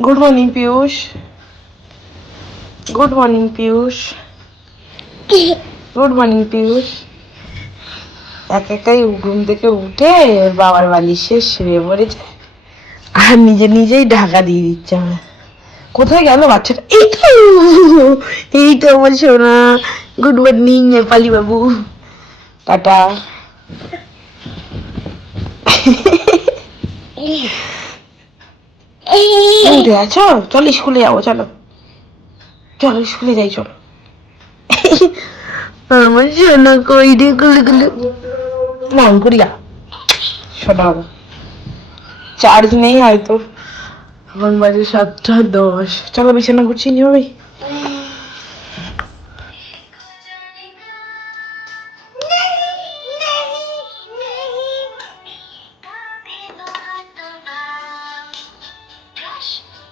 Good morning Piyush good morning Piyush good morning Piyush এক একাই ঘুম থেকে উঠে বাবার বালিশে শুয়ে পড়েছে। আর নিজে নিজেই ঢাকা দিয়ে দিচ্ছে আমার। কোথায় গেল বাচ্চাটা? এই তো! এই তো আমার সোনা। গুড মর্নিং নেপালি বাবু। টাটা। উঠে আছো? চলো স্কুলে যাব চলো। চলো স্কুলে যাই চলো। আমার সোনা কই রে গুলো গুলো। নাম করিয়া সোনা চার্জ নেই হয়তো। এখন বাজে সাতটা দশ। চলো বিছানা গুছিয়ে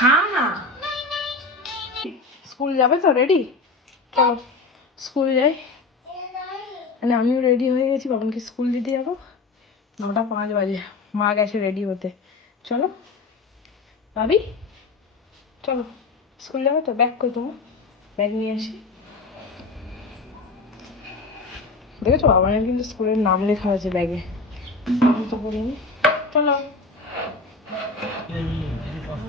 খাও না স্কুল যাবে তো? রেডি চলো। স্কুল যাই। মানে আমিও রেডি হয়ে গেছি বাবনকে স্কুল দিতে যাব। নটা পাঁচ বাজে। মা গেছে রেডি হতে। চলো। ভাবি? চলো। স্কুল যাবে তো? ব্যাগ কই তোমার? ব্যাগ নিয়ে আসি। দেখেছ বাবানের কিন্তু স্কুলের নাম লেখা আছে ব্যাগে। আমি তো বলিনি চলো। এখন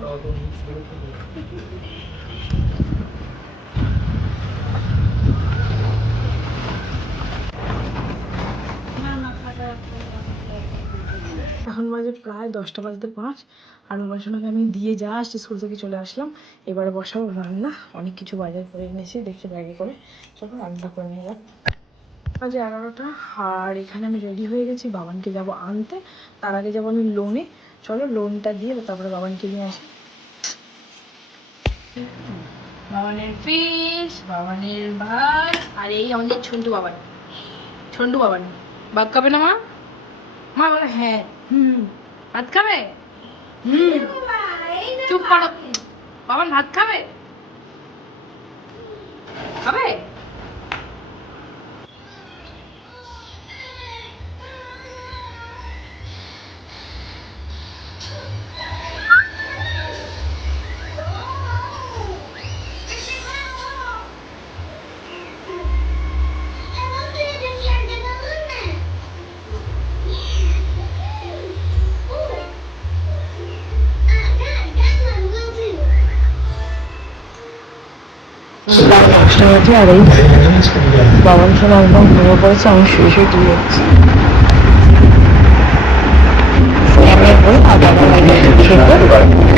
বাজে প্রায় দশটা বাজতে পাঁচ, আর উপাসনাকে আমি দিয়ে জাস্ট স্কুল থেকে চলে আসলাম। এবারে বসাবো রান্না, অনেক কিছু বাজার করে এনেছি, দেখছি ব্যাগে করে। চলো রান্না করে যাক বাজে এগারোটা, আর এখানে আমি রেডি হয়ে গেছি, বাবানকে যাব আনতে। তার আগে যাব আমি লোনে চলো লোনটা দিয়ে তারপরে বাবানকে নিয়ে আসি। বাবানের ফিস বাবানের ভাত, আর এই আমাদের ছন্টু বাবান। ছন্টু বাবান। ভাত খাবে না মা? মা বলে হ্যাঁ হুম, ভাত খাবে? হুম। চুপ করো। বাবান, ভাত খাবে? খাবে? দশটা বাজে আর এই বাবান শোনা একদম ঘুমিয়ে পড়েছে আমি শুয়ে শুয়ে দিয়ে যাচ্ছি স্ক্যানের বই আর বাবা খেতে